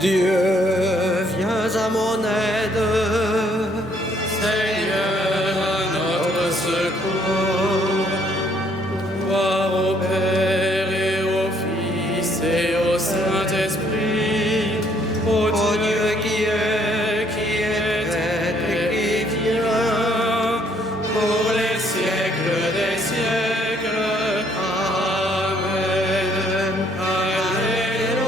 Dieu, viens à mon aide. Seigneur, à notre secours. Gloire au Père et au Fils et au Saint-Esprit, Ô Dieu qui était et qui vient, pour les siècles des siècles. Amen. Alléluia.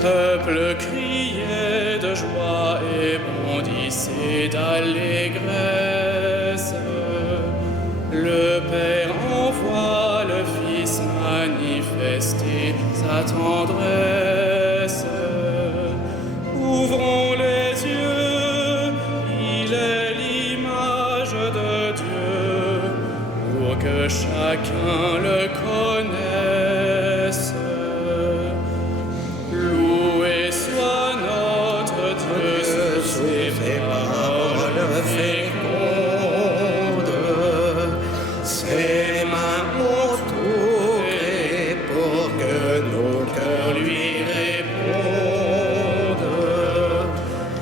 Peuple criait de joie et bondissait d'allégresse. Le Père envoie le Fils manifester sa tendresse. Ouvrons les yeux, il est l'image de Dieu, pour que chacun le connaisse. Loué soit notre Dieu sous ses paroles fécondes. ses mains entourées pour que nos cœurs lui répondent.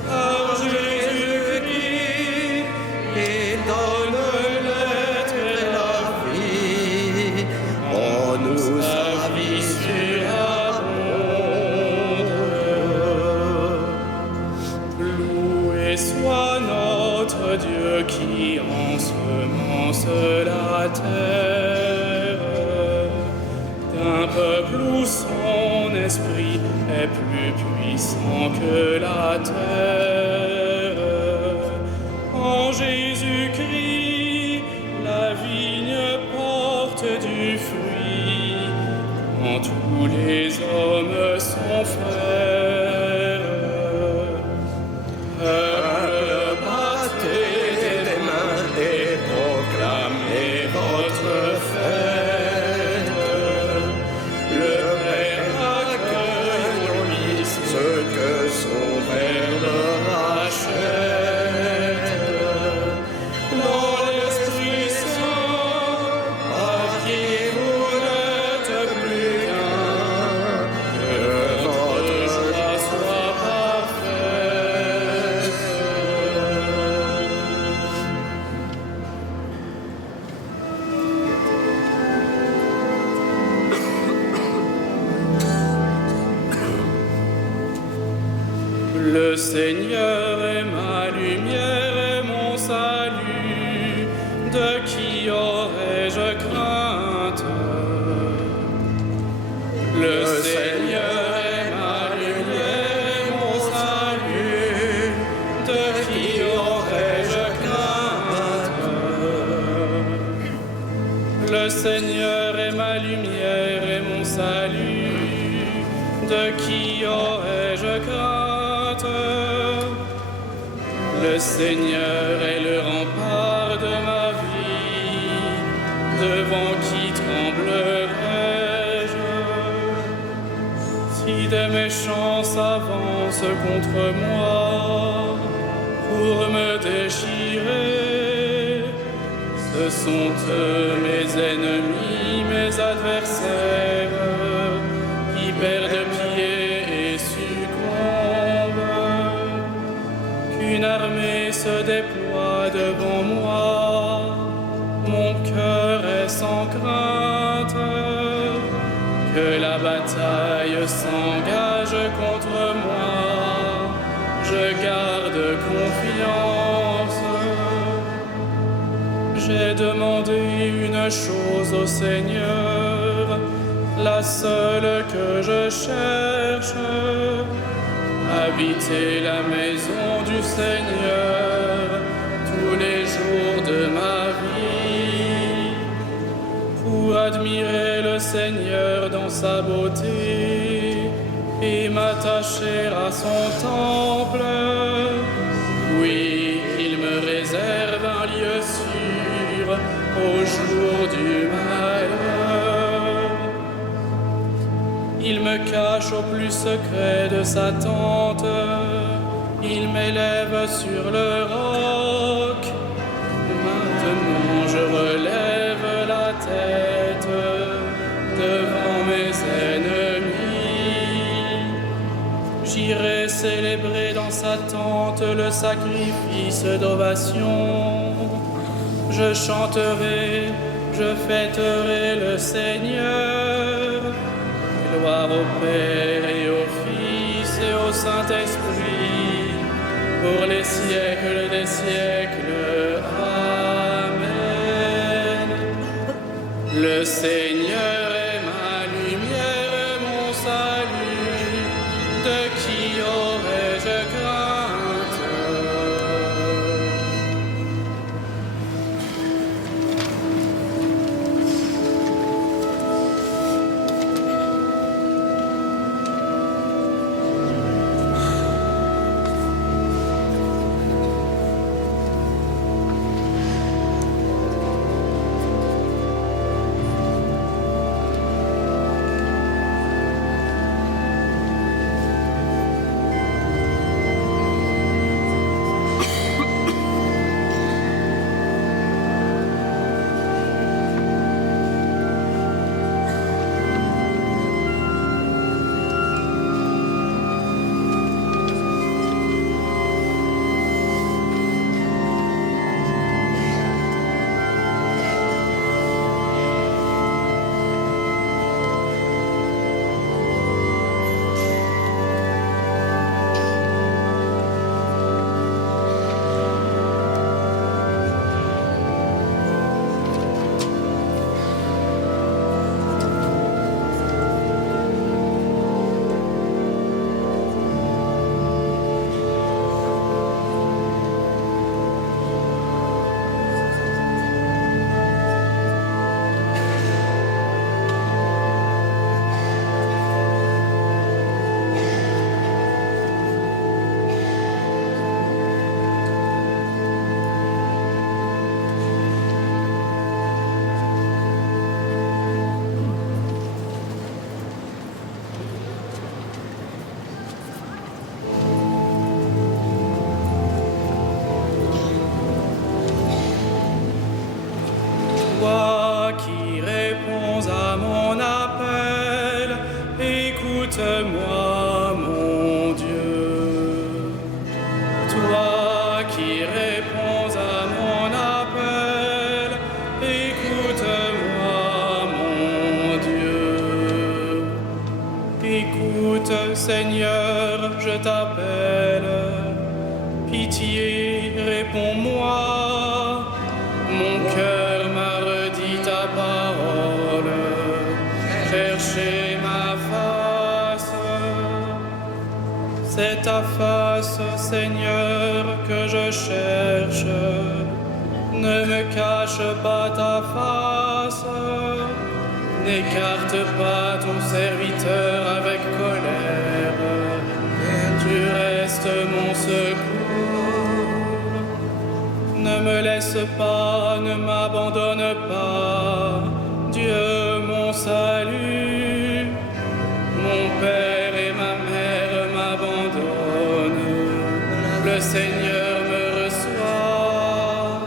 Par Jésus-Christ, Il donne l'être et la vie, en nous sa vie surabonde. loué soit notre Dieu qui ensemence la terre, d'un peuple où son esprit est plus puissant que la terre. En Jésus-Christ, la vigne porte du fruit, quand tous les hommes sont frères. Peuple, Battez les mains et proclamez votre fête. Le Père accueille en lui ce que son Verbe rachète. Dans l'Esprit Saint, par qui vous n'êtes plus qu'un, que votre joie soit parfaite. Le Seigneur est ma lumière et mon salut, de qui aurais-je crainte? Le Seigneur est ma lumière et mon salut, de qui aurais-je crainte? Le Seigneur est ma lumière et mon salut, de qui aurais-je crainte? Le Seigneur est le rempart de ma vie, devant qui tremblerai-je? Si des méchants s'avancent contre moi pour me déchirer, ce sont eux mes ennemis, mes adversaires, qui perdent pied et succombent. Qu'une armée se déploie devant moi, mon cœur est sans crainte. Que la bataille s'engage contre moi, je garde confiance. J'ai demandé une chose au Seigneur, la seule que je cherche, habiter la maison du Seigneur tous les jours de ma vie, pour admirer le Seigneur dans sa beauté et m'attacher à son temple. Oui, il me réserve un lieu sûr au jour du malheur. Il me cache au plus secret de sa tente. il m'élève sur le roc. Maintenant je relève la tête devant mes ennemis. J'irai célébrer dans sa tente le sacrifice d'ovation. Je chanterai, je fêterai le Seigneur. Gloire au Père et au Fils et au Saint-Esprit, pour les siècles des siècles. Amen. Le Seigneur est ma lumière et mon salut. De qui aurais-je crainte? Toi qui réponds à mon appel, écoute-moi, mon Dieu. Toi qui réponds à mon appel, écoute-moi, mon Dieu. Écoute, Seigneur, je t'appelle. Pitié, réponds-moi. Mon cœur m'a redit ta parole. Cherchez ma face. C'est ta face, Seigneur, que je cherche. Ne me cache pas ta face. N'écarte pas ton serviteur avec colère. Tu restes mon secours. Ne me laisse pas, ne m'abandonne pas, Dieu mon salut. Mon père et ma mère m'abandonnent, le Seigneur me reçoit.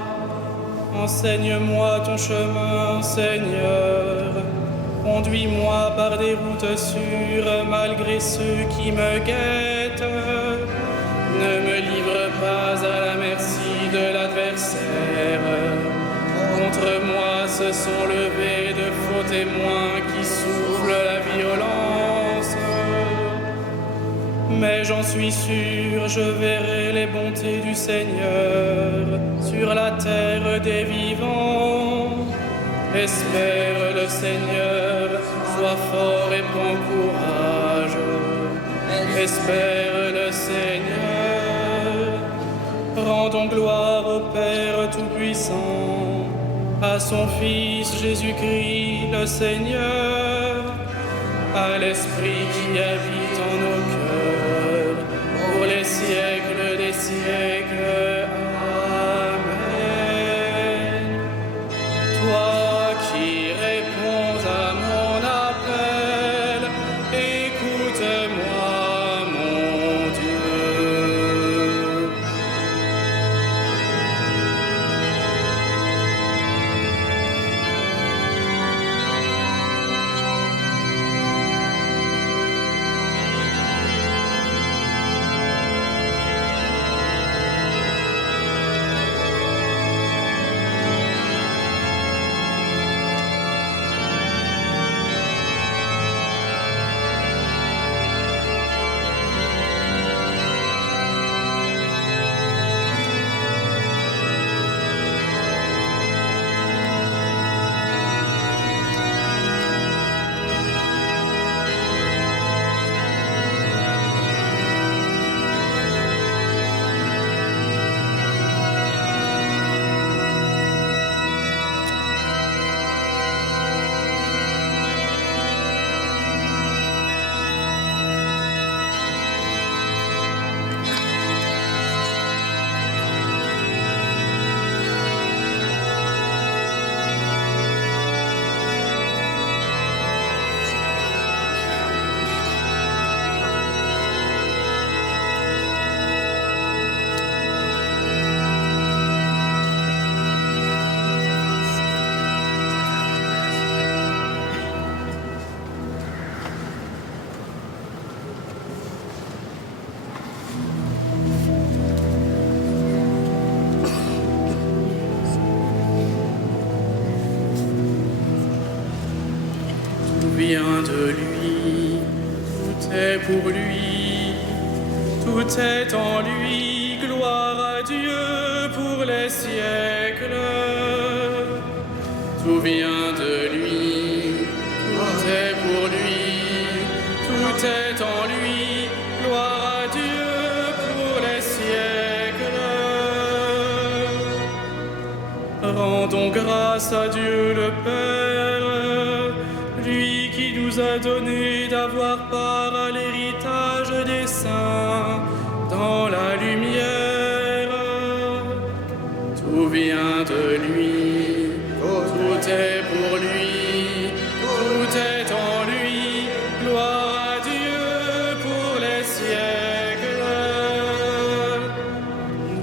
Enseigne-moi ton chemin, Seigneur. Conduis-moi par des routes sûres malgré ceux qui me guettent. Ne me livre pas à la merci de l'adversaire. Contre moi se sont levés de faux témoins qui soufflent la violence. Mais j'en suis sûr, je verrai les bontés du Seigneur sur la terre des vivants. Espère le Seigneur, sois fort et prends courage. Espère le Seigneur. Rendons gloire au Père Tout-Puissant, à son Fils Jésus-Christ le Seigneur, à l'Esprit qui habite en nos cœurs, pour les siècles des siècles. Amen. Toi qui réponds à mon appel, écoute-moi, mon Dieu. vient de lui, tout est pour lui, tout est en lui, gloire à Dieu pour les siècles. Tout vient de lui, tout est pour lui, tout est en lui, gloire à Dieu pour les siècles. Rendons grâce à Dieu le Père, lui qui nous a donné d'avoir part à l'héritage des saints dans la lumière. Tout vient de lui, tout est pour lui, tout est en lui, gloire à Dieu pour les siècles.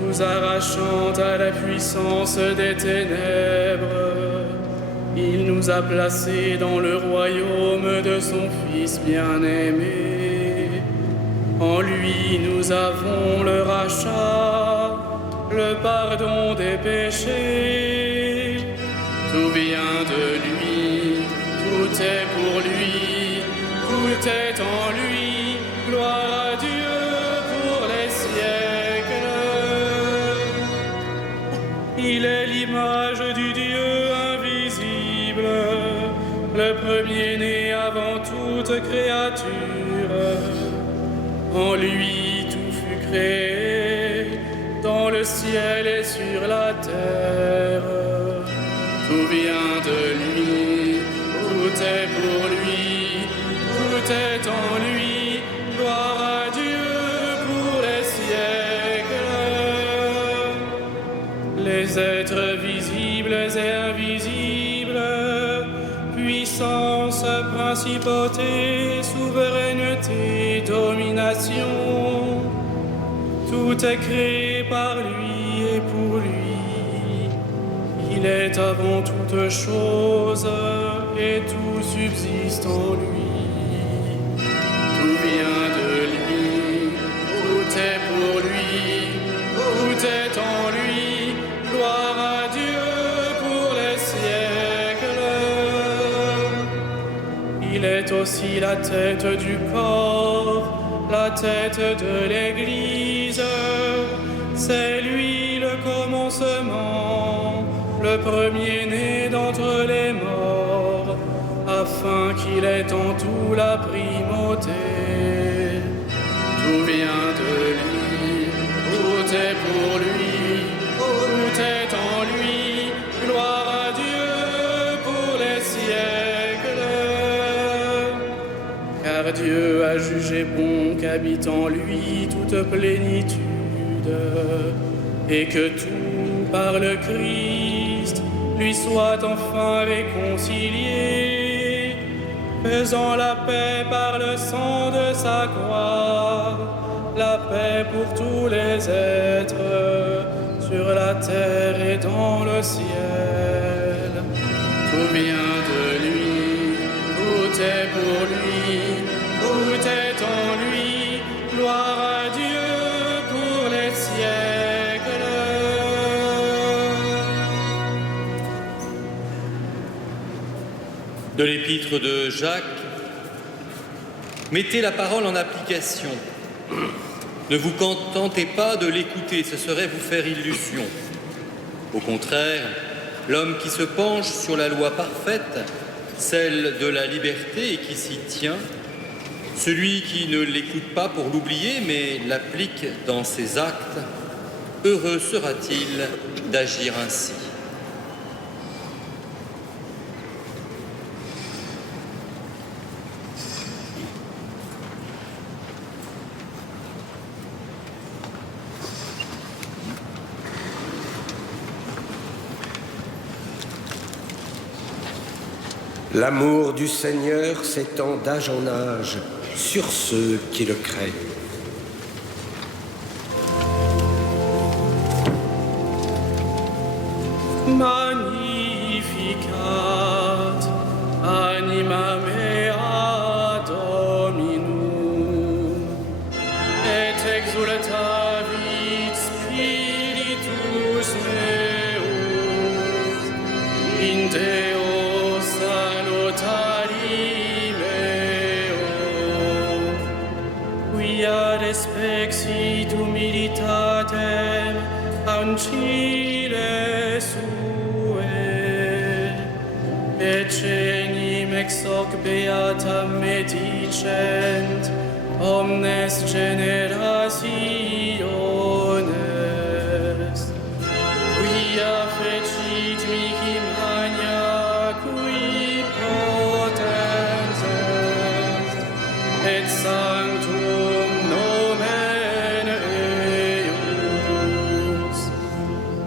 Nous arrachant à la puissance des ténèbres, il nous a placés dans le royaume de son Fils bien-aimé. En lui nous avons le rachat, le pardon des péchés. Tout vient de lui, tout est pour lui, tout est en lui, gloire à Dieu pour les siècles. Il est l'image du Dieu invisible, le premier-né avant toute créature. En lui tout fut créé, dans le ciel et sur la terre. Tout vient de lui, tout est pour lui, tout est en lui, gloire à Dieu pour les siècles. Les êtres visibles et invisibles, puissance, principauté, souveraineté, domination, tout est créé par lui et pour lui. Il est avant toute chose et tout subsiste en lui. Tout vient de lui, tout est pour lui, tout est en lui, gloire à Dieu pour les siècles. Il est aussi la tête du corps, la tête de l'Église. C'est lui le commencement, le premier-né d'entre les morts, afin qu'il ait en tout la primauté. Tout vient de lui, tout est pour lui, tout est en lui, gloire à Dieu pour les siècles. Car Dieu a jugé bon qu'habite en lui toute plénitude, et que tout par le Christ lui soit enfin réconcilié, faisant la paix par le sang de sa croix, la paix pour tous les êtres sur la terre et dans le ciel. Tout vient de lui, tout est pour lui, tout est en lui, gloire à Dieu pour les siècles. De l'épître de Jacques, mettez la parole en application. Ne vous contentez pas de l'écouter, ce serait vous faire illusion. Au contraire, l'homme qui se penche sur la loi parfaite, celle de la liberté et qui s'y tient, celui qui ne l'écoute pas pour l'oublier, mais l'applique dans ses actes, heureux sera-t-il d'agir ainsi. L'amour du Seigneur s'étend d'âge en âge sur ceux qui le craignent. Magnificat anima mea Dominum, et exultavit spiritus meus in Deo salutari meo. Requiescit humilitatem ancile sue, et cenim ex hoc beatam medicent omnes generationes. Quia fecit mihi magna, cui potens est, et sanctum nomen eius,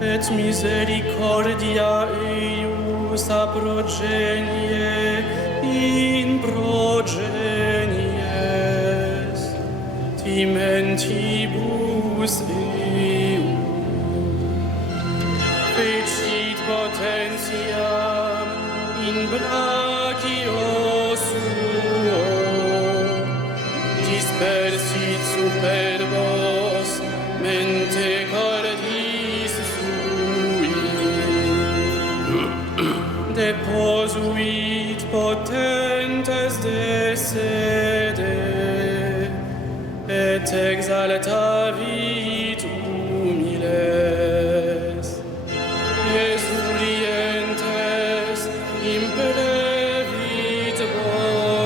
et misericordia eius a progenie in progenies, timentibus eius. Fecit potentiam in brachio suo, dispersit superbos mente cordis sui, deposuit potentes de sede, et exaltavit humiles. Exulientes implevit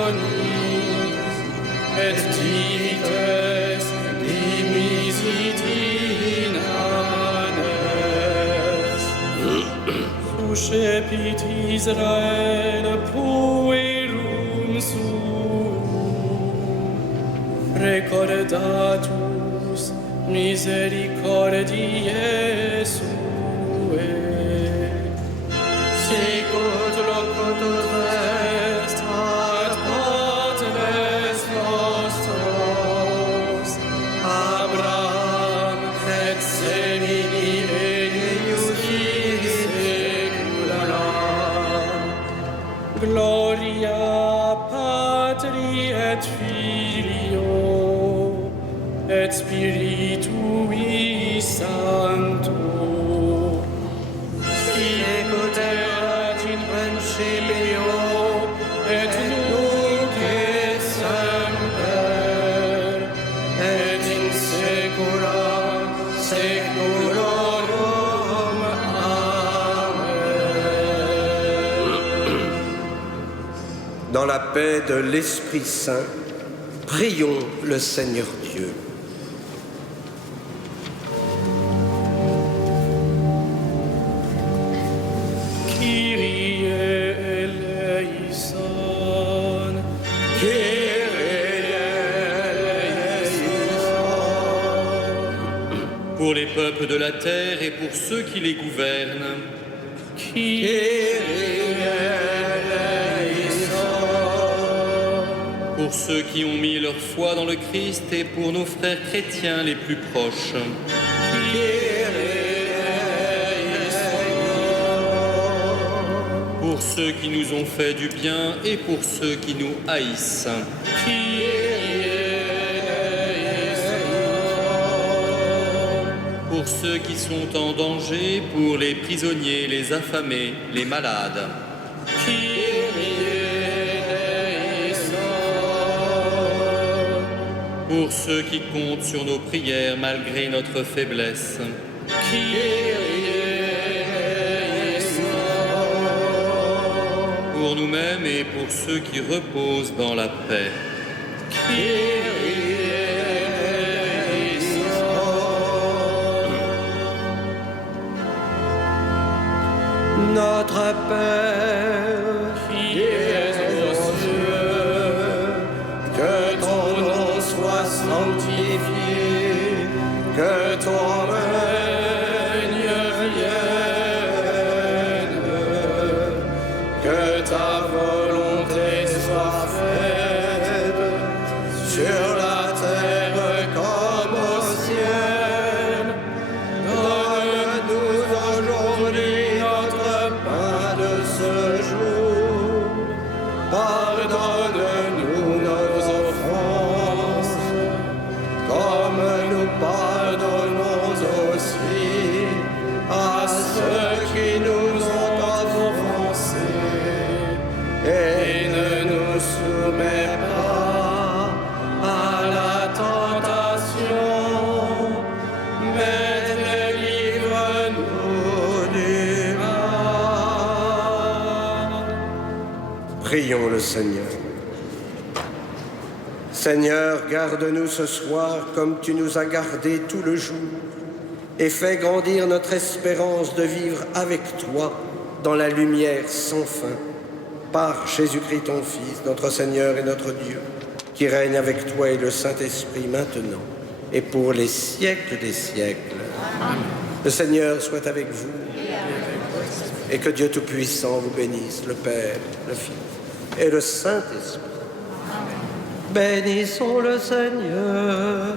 bonis, et divites dimisit inanes. Suscepit Israel puerum suum, recordatus misericordiae suae. Sicut locutus est ad patres nostros, Abraham et semini eius in saecula. Gloria Patri et Filio et Spiritui Sancto. Sicut erat in principio et nunc et semper et in saecula saeculorum. Amen. Dans la paix de l'Esprit Saint, prions le Seigneur Dieu. Kyrie eleison. Pour les peuples de la terre et pour ceux qui les gouvernent, pour ceux qui ont mis leur foi dans le Christ et pour nos frères chrétiens les plus proches, pour ceux qui nous ont fait du bien et pour ceux qui nous haïssent, pour ceux qui sont en danger, pour les prisonniers, les affamés, les malades, pour ceux qui comptent sur nos prières malgré notre faiblesse, pour nous-mêmes et pour ceux qui reposent dans la paix. Notre Père, qui es aux cieux, que ton nom soit sanctifié, que ton règne vienne, que ta volonté soit faite sur la terre comme au ciel. Donne-nous aujourd'hui notre pain de ce jour. Pardonne-nous nos offenses, comme nous pardonnons Prions le Seigneur. Seigneur, garde-nous ce soir comme tu nous as gardés tout le jour et fais grandir notre espérance de vivre avec toi dans la lumière sans fin. Par Jésus-Christ ton Fils, notre Seigneur et notre Dieu, qui règne avec toi et le Saint-Esprit maintenant et pour les siècles des siècles. Amen. Le Seigneur soit avec vous et que Dieu Tout-Puissant vous bénisse, le Père, le Fils et le Saint-Esprit. Bénissons le Seigneur.